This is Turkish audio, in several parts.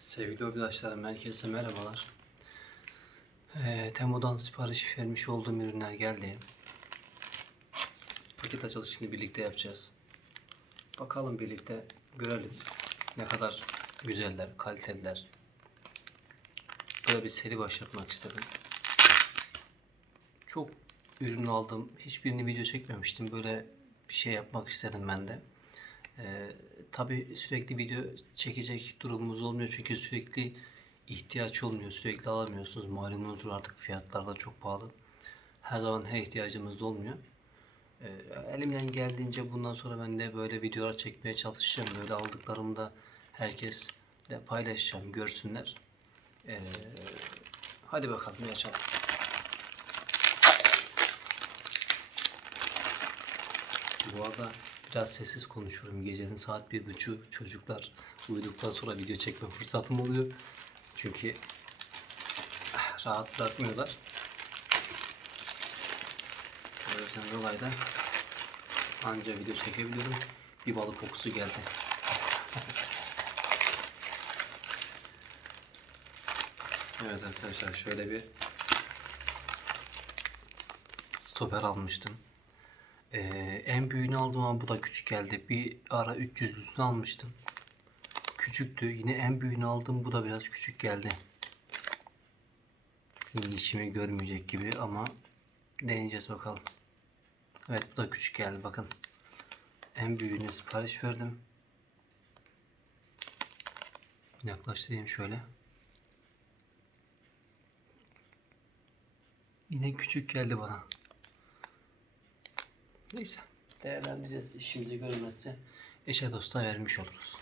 Sevgili arkadaşlarım, herkese merhabalar. Ee, Temu'dan sipariş vermiş olduğum ürünler geldi. Paket açılışını birlikte yapacağız. Bakalım birlikte görelim ne kadar güzeller, kaliteliler. Böyle bir seri başlatmak istedim. Çok ürün aldım. Hiçbirini video çekmemiştim. Böyle bir şey yapmak istedim ben de. Ee, tabii sürekli video çekecek durumumuz olmuyor çünkü sürekli ihtiyaç olmuyor. Sürekli alamıyorsunuz. Malumunuzdur artık fiyatlar da çok pahalı. Her zaman her ihtiyacımız da olmuyor. Ee, elimden geldiğince bundan sonra ben de böyle videolar çekmeye çalışacağım. Böyle aldıklarımı da herkesle paylaşacağım, görsünler. Ee, hadi bakalım açalım. Bu arada biraz sessiz konuşuyorum. Gecenin saat bir buçuğu çocuklar uyuduktan sonra video çekme fırsatım oluyor. Çünkü ah, rahat bırakmıyorlar. O yüzden dolayı da anca video çekebiliyorum. Bir balık kokusu geldi. evet arkadaşlar şöyle bir stoper almıştım. Ee, en büyüğünü aldım ama bu da küçük geldi. Bir ara 300'lüsünü almıştım. Küçüktü. Yine en büyüğünü aldım. Bu da biraz küçük geldi. Yine işimi görmeyecek gibi ama deneyeceğiz bakalım. Evet bu da küçük geldi bakın. En büyüğünü sipariş verdim. Yaklaştırayım şöyle. Yine küçük geldi bana. Neyse. Değerlendireceğiz. İşimizi görmezse eşe dosta vermiş oluruz.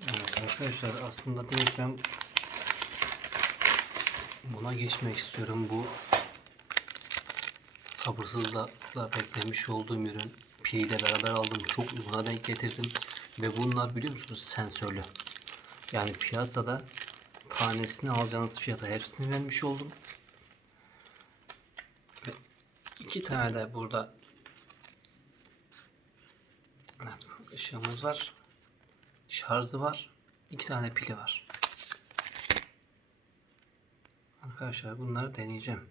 Evet arkadaşlar aslında direkt ben buna geçmek istiyorum. Bu sabırsızlıkla beklemiş olduğum ürün piliyle beraber aldım. Çok uyguna denk getirdim. Ve bunlar biliyor musunuz sensörlü. Yani piyasada tanesini alacağınız fiyata hepsini vermiş oldum. Ve iki tane de burada evet, ışığımız var. Şarjı var. iki tane pili var. Arkadaşlar bunları deneyeceğim.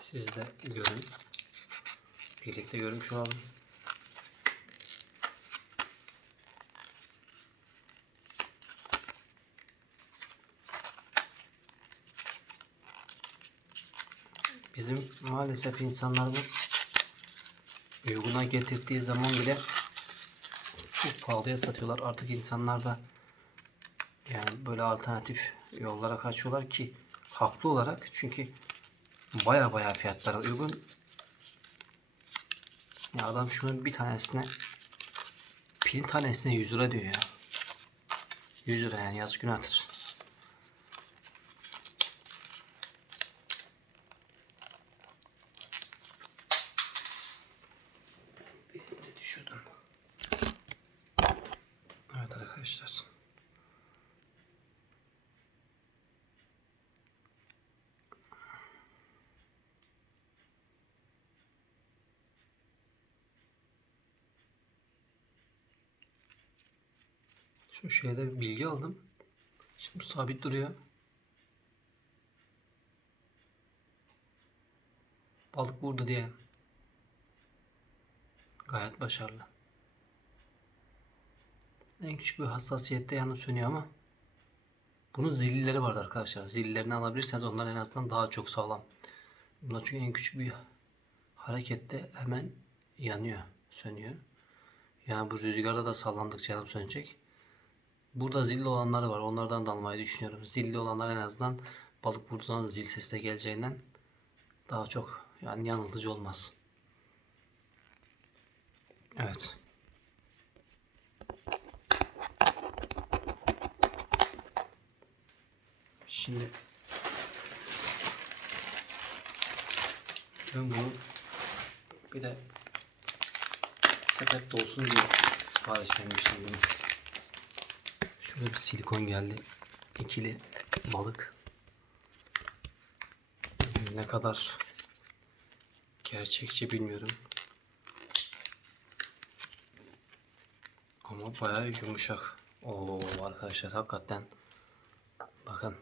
Siz de görün. Birlikte görmüş olalım. Bizim maalesef insanlarımız uyguna getirdiği zaman bile çok pahalıya satıyorlar. Artık insanlar da yani böyle alternatif yollara kaçıyorlar ki haklı olarak çünkü baya baya fiyatlara uygun. Ya adam şunun bir tanesine pilin tanesine 100 lira diyor ya. 100 lira yani yazık günahtır. Benim de düşürdüm. Evet arkadaşlar. Şu şeyde bir bilgi aldım. Şimdi sabit duruyor. Balık vurdu diye. Gayet başarılı. En küçük bir hassasiyette yanıp sönüyor ama bunun zillileri vardı arkadaşlar. Zillerini alabilirseniz onlar en azından daha çok sağlam. Bunlar çünkü en küçük bir harekette hemen yanıyor, sönüyor. Yani bu rüzgarda da sallandıkça yanıp sönecek. Burada zilli olanları var. Onlardan da almayı düşünüyorum. Zilli olanlar en azından balık zaman zil sesi de geleceğinden daha çok yani yanıltıcı olmaz. Evet. Şimdi ben bunu bir de sepet olsun diye sipariş vermiştim bunu. Şöyle bir silikon geldi. İkili balık. Ne kadar gerçekçi bilmiyorum. Ama bayağı yumuşak. Oo arkadaşlar hakikaten bakın.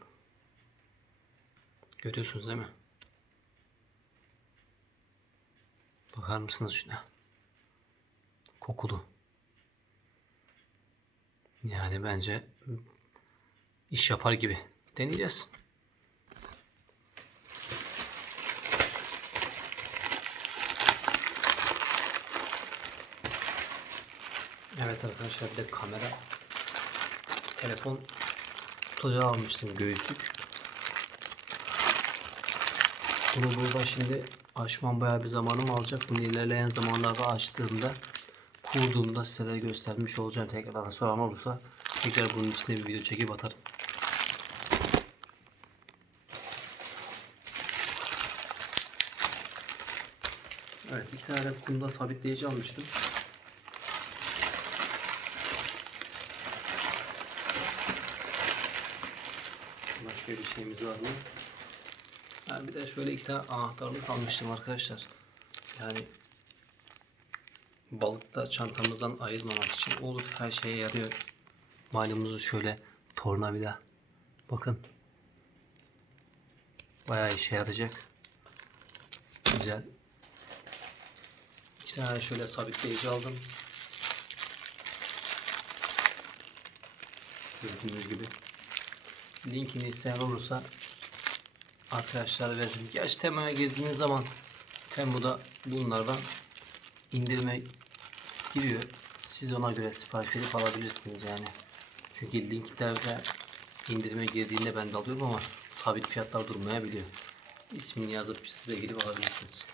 Görüyorsunuz değil mi? Bakar mısınız şuna? Kokulu. Yani bence iş yapar gibi. Deneyeceğiz. Evet arkadaşlar bir de kamera telefon tutacağı almıştım göğüslük. Bunu burada şimdi açmam bayağı bir zamanım alacak. Bunu ilerleyen zamanlarda açtığımda kurduğumda size de göstermiş olacağım. Tekrardan soran olursa tekrar bunun içine bir video çekip atarım. Evet iki tane kumda sabitleyici almıştım. Başka bir şeyimiz var mı? Ha, bir de şöyle iki tane anahtarlık almıştım arkadaşlar. Yani balıkta çantamızdan ayırmamak için olur. Her şeye yarıyor. Malumuzu şöyle tornavida. Bakın. Bayağı işe yarayacak. Güzel. İki tane şöyle sabitleyici aldım. Gördüğünüz gibi. Linkini isteyen olursa arkadaşlar veririm. Gerçi Temu'ya girdiğiniz zaman Temu'da bunlardan indirime giriyor. Siz ona göre sipariş verip alabilirsiniz yani. Çünkü linklerde indirime girdiğinde ben de alıyorum ama sabit fiyatlar durmayabiliyor. İsmini yazıp size girip alabilirsiniz.